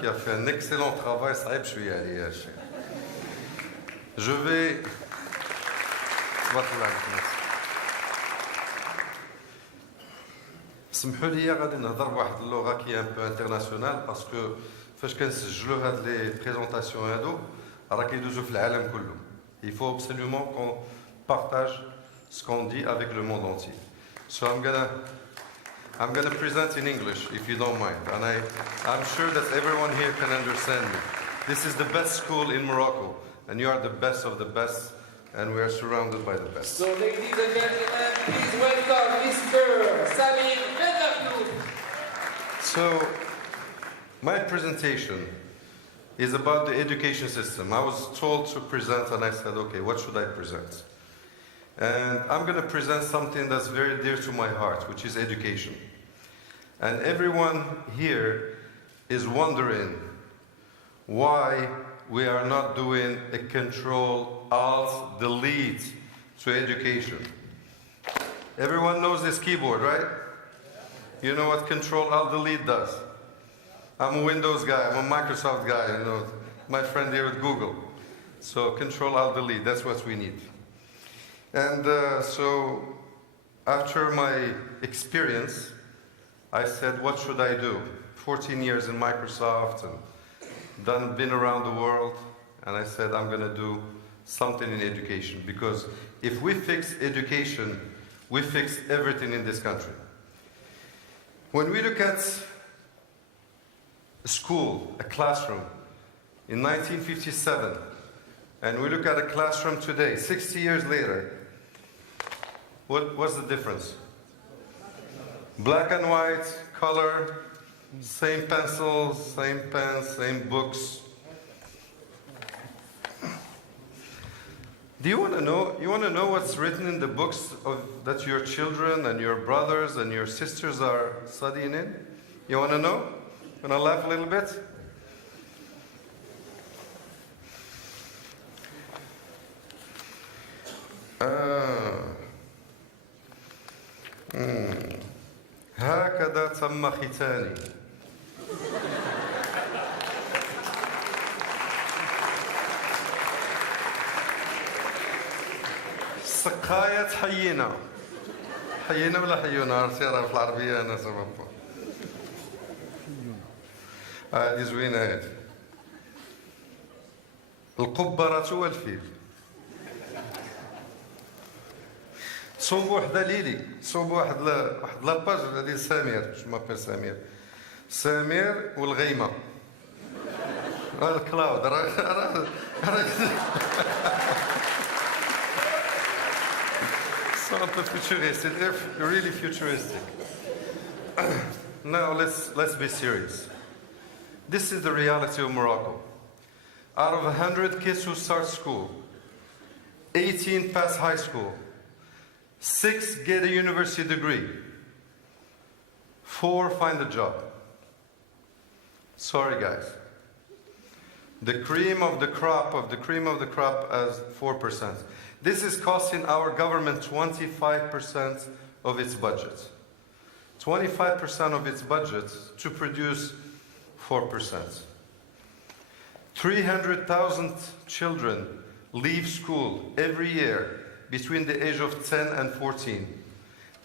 qui a fait un excellent travail. صعيب شوية عليا هالشيء. Je vais... تبارك الله عليك. سمحوا لي غادي نهضر بواحد اللغة كي ان بو انترناسيونال باسكو فاش كنسجلوا هاد لي بريزونطاسيون هادو راه كيدوزوا في العالم كله. Il faut absolument qu'on partage ce qu'on dit avec le monde entier. So I'm gonna present in English, if you don't mind. And I'm sure that everyone here can understand me. This is the best school in Morocco, and you are the best of the best, and we are surrounded by the best. So, ladies and gentlemen, please welcome Mr. Samir Benmakhlouf. So, my presentation is about the education system. I was told to present, and I said, okay, what should I present? And I'm going to present something that's very dear to my heart, which is education. And everyone here is wondering why we are not doing a Control-Alt-Delete to education. Everyone knows this keyboard, right? You know what Control-Alt-Delete does? I'm a Windows guy, I'm a Microsoft guy, you know, my friend here at Google. So Control-Alt-Delete, that's what we need. And so after my experience, I said, what should I do? 14 years in Microsoft and been around the world, and I said, I'm going to do something in education, because if we fix education, we fix everything in this country. When we look at a school, a classroom, in 1957, and we look at a classroom today, 60 years later, what's the difference? Black and white, color, same pencils, same pens, same books. Do you want to know? You want to know what's written in the books that your children and your brothers and your sisters are studying in? You want to know? Want to laugh a little bit? هكذا تم ختاني. سقاية حيينا. حيينا ولا حيونا؟ عرفتي راه في العربية أنا سبب. هذه زوينة هذه. القبرة والفيل. صوبوا وحده ليلي، صوبوا واحد لاباج هذه سمير، جو مابيل سمير والغيمة. الكلاود راه so un peu futuristic, really futuristic. Now let's be serious. This is the reality of Morocco. Out of 100 kids who start school, 18 pass high school, 6 get a university degree, 4 find a job. Sorry guys. The cream of the crop as 4%. This is costing our government 25% of its budget. 25% of its budget to produce 4%. 300,000 children leave school every year between the age of 10 and 14.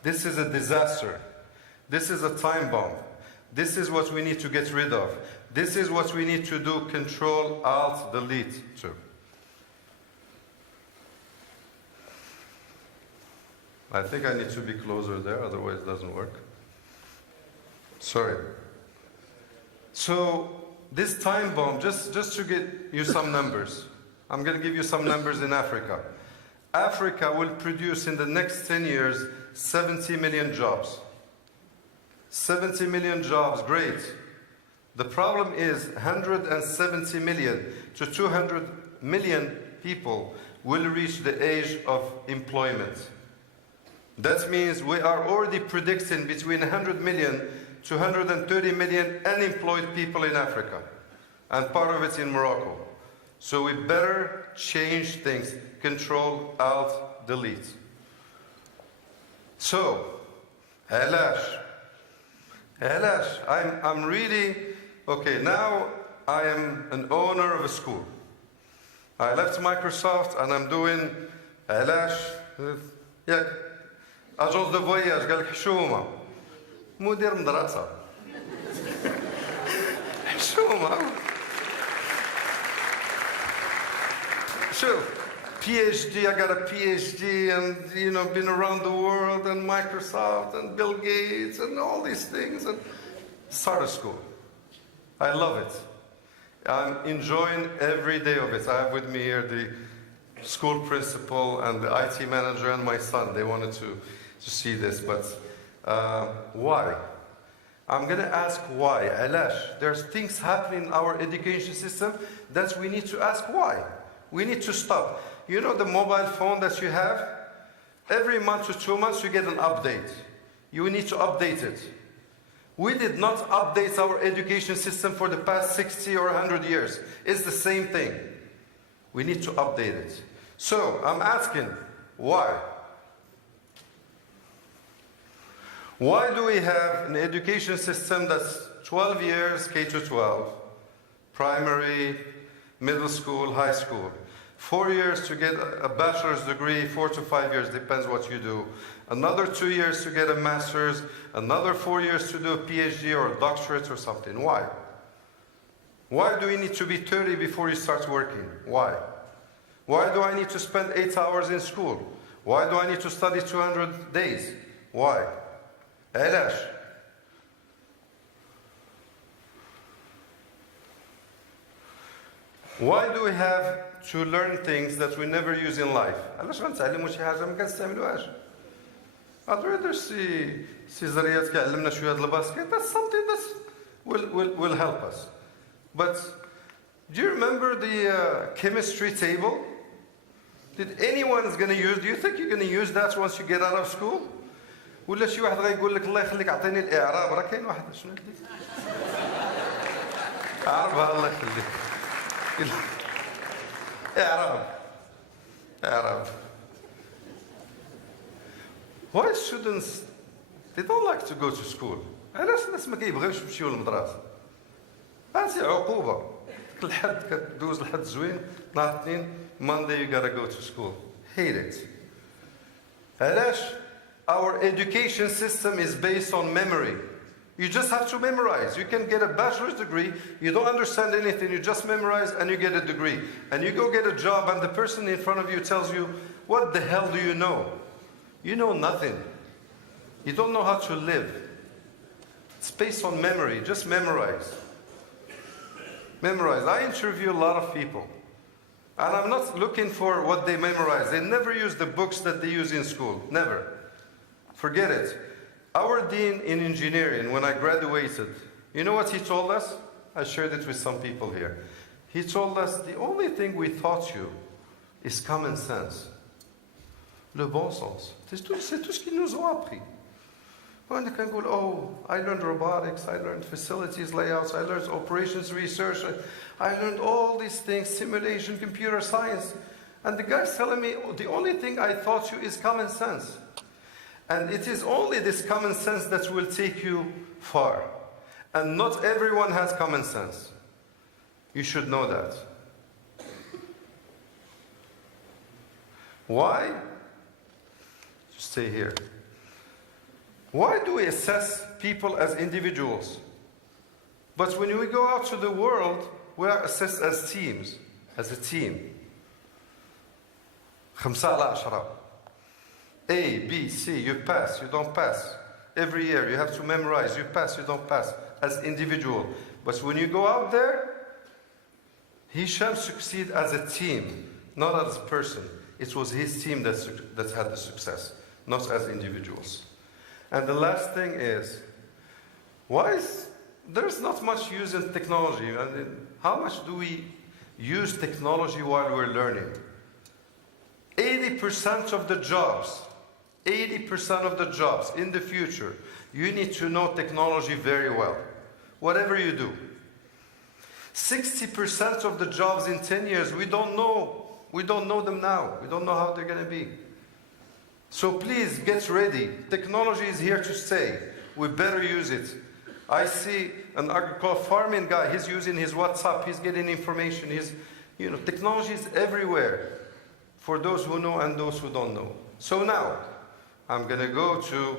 This is a disaster. This is a time bomb. This is what we need to get rid of. This is what we need to do Control-Alt-Delete to. I think I need to be closer there, otherwise it doesn't work. Sorry. So this time bomb, just to get you some numbers, I'm going to give you some numbers in Africa. Africa will produce in the next 10 years 70 million jobs. 70 million jobs, great. The problem is 170 million to 200 million people will reach the age of employment. That means we are already predicting between 100 million to 130 million unemployed people in Africa, and part of it in Morocco. So we better change things. Control-Alt-Delete. So, علاش I'm really Okay, now I am an owner of a school. I left Microsoft and I'm doing علاش ياك اجونس دو فواياج قال لك حشومه مدير مدرسه حشومه شوف PhD, I got a PhD and, you know, been around the world and Microsoft and Bill Gates and all these things and started school. I love it. I'm enjoying every day of it. I have with me here the school principal and the IT manager and my son. They wanted to see this, but why? I'm going to ask why. علاش? There's things happening in our education system that we need to ask why. We need to stop. You know the mobile phone that you have? Every month or 2 months you get an update. You need to update it. We did not update our education system for the past 60 or 100 years. It's the same thing. We need to update it. So I'm asking, why? Why do we have an education system that's 12 years, K to 12, primary, middle school, high school? 4 years to get a bachelor's degree, 4 to 5 years, depends what you do. Another 2 years to get a master's, another 4 years to do a PhD or a doctorate or something. Why? Why do we need to be 30 before you start working? Why? Why do I need to spend 8 hours in school? Why do I need to study 200 days? Why? علاش? Why do we have to learn things that we never use in life? علاش غنتعلموا شي حاجه ما كنستعملوهاش؟ I'd rather see زريات كيعلمنا شويه د الباسكت. That's something that will help us. But do you remember the chemistry table? Did anyone is going to use? Do you think you're going to use that once you get out of school? ولا شي واحد غيقول لك الله يخليك اعطيني الاعراب راه كاين واحد شنو قلت اعربها الله يخليك اعراب. Why students they don't like to go to school? علاش الناس ما كيبغيوش يمشيو للمدرسه؟ هذه عقوبه. كل حد كدوز لحد زوين نهار اثنين Monday you gotta go to school. Hate it. علاش؟ Our education system is based on memory. You just have to memorize. You can get a bachelor's degree, you don't understand anything, you just memorize and you get a degree. And you go get a job and the person in front of you tells you, what the hell do you know? You know nothing. You don't know how to live. It's based on memory. Just memorize. Memorize. I interview a lot of people. And I'm not looking for what they memorize. They never use the books that they use in school. Never. Forget it. Our dean in engineering, when I graduated, you know what he told us? I shared it with some people here. He told us, the only thing we taught you is common sense. Le bon sens. C'est tout ce qu'ils nous ont appris. When they can go, oh, I learned robotics, I learned facilities layouts, I learned operations research, I learned all these things, simulation, computer science. And the guy's telling me, oh, the only thing I taught you is common sense. And it is only this common sense that will take you far. And not everyone has common sense. You should know that. Why? Just stay here. Why do we assess people as individuals? But when we go out to the world, we are assessed as teams, as a team. 5 على 10. A, B, C, you pass, you don't pass. Every year you have to memorize, you pass, you don't pass, as individual. But when you go out there, he shall succeed as a team, not as a person. It was his team that had the success, not as individuals. And the last thing is, there's not much use in technology. And how much do we use technology while we're learning? 80% of the jobs in the future, you need to know technology very well, whatever you do. 60% of the jobs in 10 years, we don't know them now. We don't know how they're going to be. So please get ready. Technology is here to stay. We better use it. I see an agricultural farming guy, he's using his WhatsApp, he's getting information, technology is everywhere for those who know and those who don't know. So now, I'm going to go to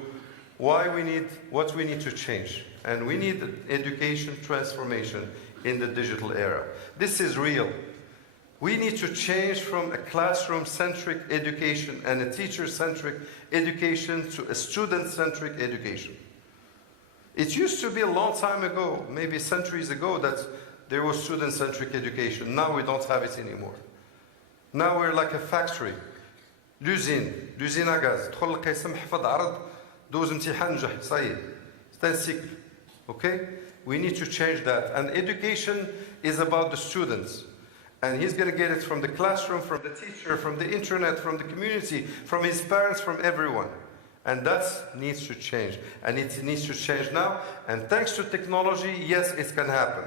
what we need to change. And we need education transformation in the digital era. This is real. We need to change from a classroom-centric education and a teacher-centric education to a student-centric education. It used to be a long time ago, maybe centuries ago, that there was student-centric education. Now we don't have it anymore. Now we're like a factory. l'usine à gaz. تدخل القسم حفظ عرض دوز امتحان نجح صايي. C'est un cycle. Okay? We need to change that. And education is about the students. And he's going to get it from the classroom, from the teacher, from the internet, from the community, from his parents, from everyone. And that needs to change. And it needs to change now. And thanks to technology, yes, it can happen.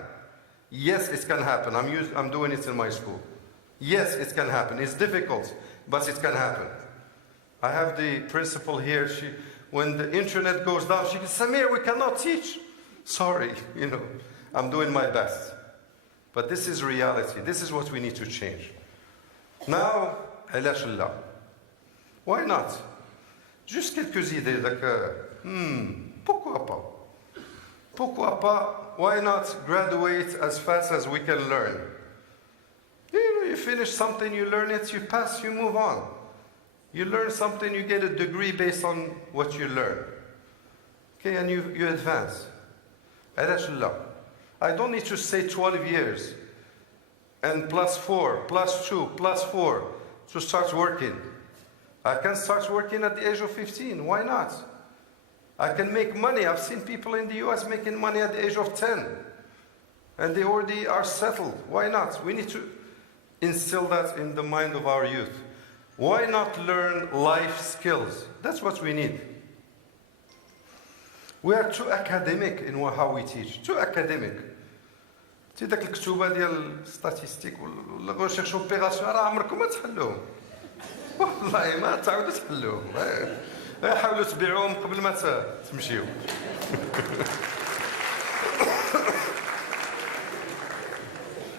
Yes, it can happen. I'm doing it in my school. Yes, it can happen. It's difficult, but it can happen. I have the principal here. When the internet goes down, she goes, Samir, we cannot teach. Sorry, I'm doing my best. But this is reality. This is what we need to change. Now, علاش لا? Why not? Juste quelques idées. Pourquoi pas? Pourquoi pas? Why not graduate as fast as we can learn? You finish something, you learn it, you pass, you move on. You learn something, you get a degree based on what you learn. Okay, and you advance. علاش لا? I don't need to say 12 years and +4, +2, +4 to start working. I can start working at the age of 15. Why not? I can make money. I've seen people in the US making money at the age of 10. And they already are settled. Why not? We need to instill that in the mind of our youth. Why not learn life skills? That's what we need. We are too academic in how we teach. Too academic. تي داك الكتوبه ديال ستاتيستيك ولا غوشيرش اوبيراسيون راه عمركم ما تحلوهم. والله ما تعاودوا تحلوهم. حاولوا تبيعوهم قبل ما تمشيو.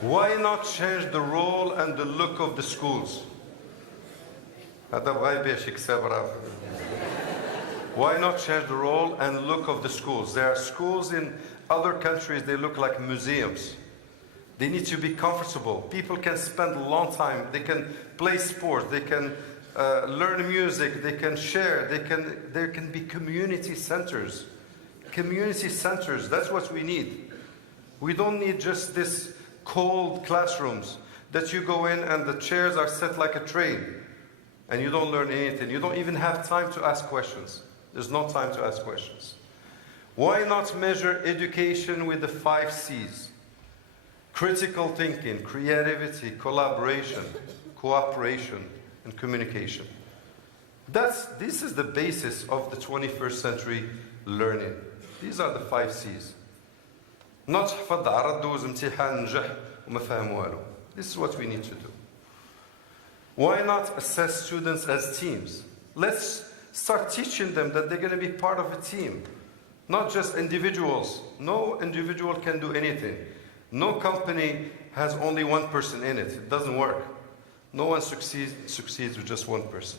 Why not change the role and the look of the schools? هذا بغا يبيع شي كتاب راه. Why not change the role and look of the schools? There are schools in other countries, they look like museums. They need to be comfortable. People can spend a long time. They can play sports. They can learn music. They can share. There can be community centers. Community centers, that's what we need. We don't need just this cold classrooms that you go in and the chairs are set like a train and you don't learn anything. You don't even have time to ask questions. There's no time to ask questions. Why not measure education with the 5 C's? Critical thinking, creativity, collaboration, cooperation, and communication. This is the basis of the 21st century learning. These are the 5 C's. Not حفظ عرض دوز امتحان نجح وما فهم والو. This is what we need to do. Why not assess students as teams? Let's start teaching them that they're going to be part of a team. Not just individuals. No individual can do anything. No company has only one person in it. It doesn't work. No one succeeds with just one person.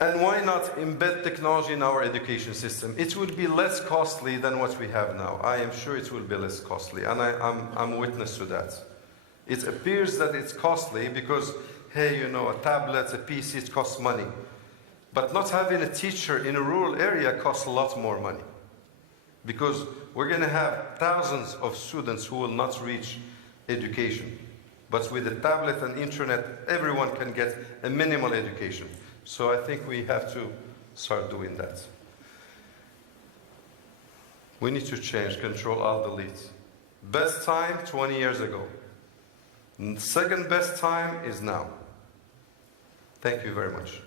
And why not embed technology in our education system? It will be less costly than what we have now. I am sure it will be less costly, and I'm witness to that. It appears that it's costly because, hey, a tablet, a PC, it costs money. But not having a teacher in a rural area costs a lot more money. Because we're going to have thousands of students who will not reach education. But with the tablet and internet, everyone can get a minimal education. So I think we have to start doing that. We need to change, Control Alt Delete. Best time, 20 years ago. Second best time is now. Thank you very much.